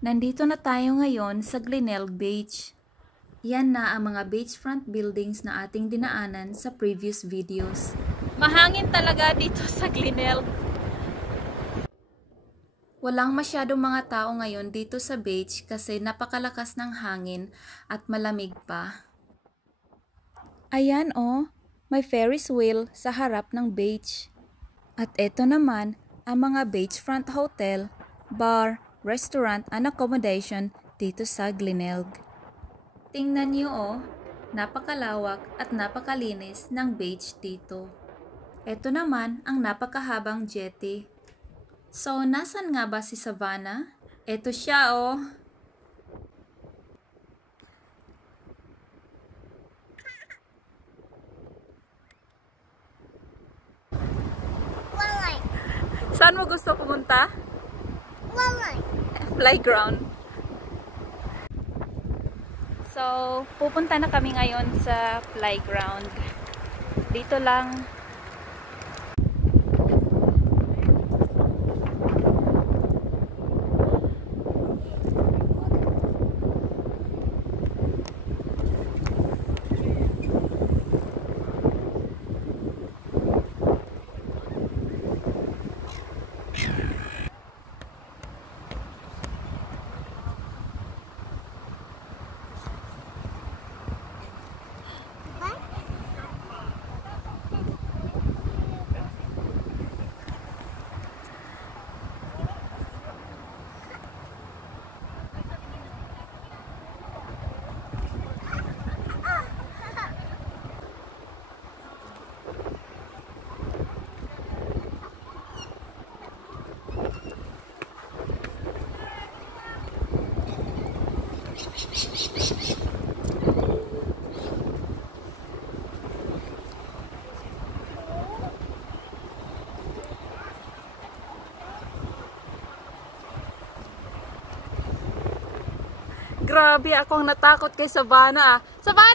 Nandito na tayo ngayon sa Glenelg Beach. Yan na ang mga beachfront buildings na ating dinaanan sa previous videos. Mahangin talaga dito sa Glenelg. Walang masyadong mga tao ngayon dito sa beach kasi napakalakas ng hangin at malamig pa. Ayan oh, may Ferris wheel sa harap ng beach. At eto naman ang mga beachfront hotel, bar, restaurant and accommodation dito sa Glenelg. Tingnan niyo oh, napakalawak at napakalinis ng beach dito. Ito naman ang napakahabang jetty. So, nasan nga ba si Savannah? Ito siya oh. Saan mo gusto pumunta? Playground. So, pupunta na kami ngayon sa playground. Dito lang. Grabe, akong natakot kay Savannah. Savannah!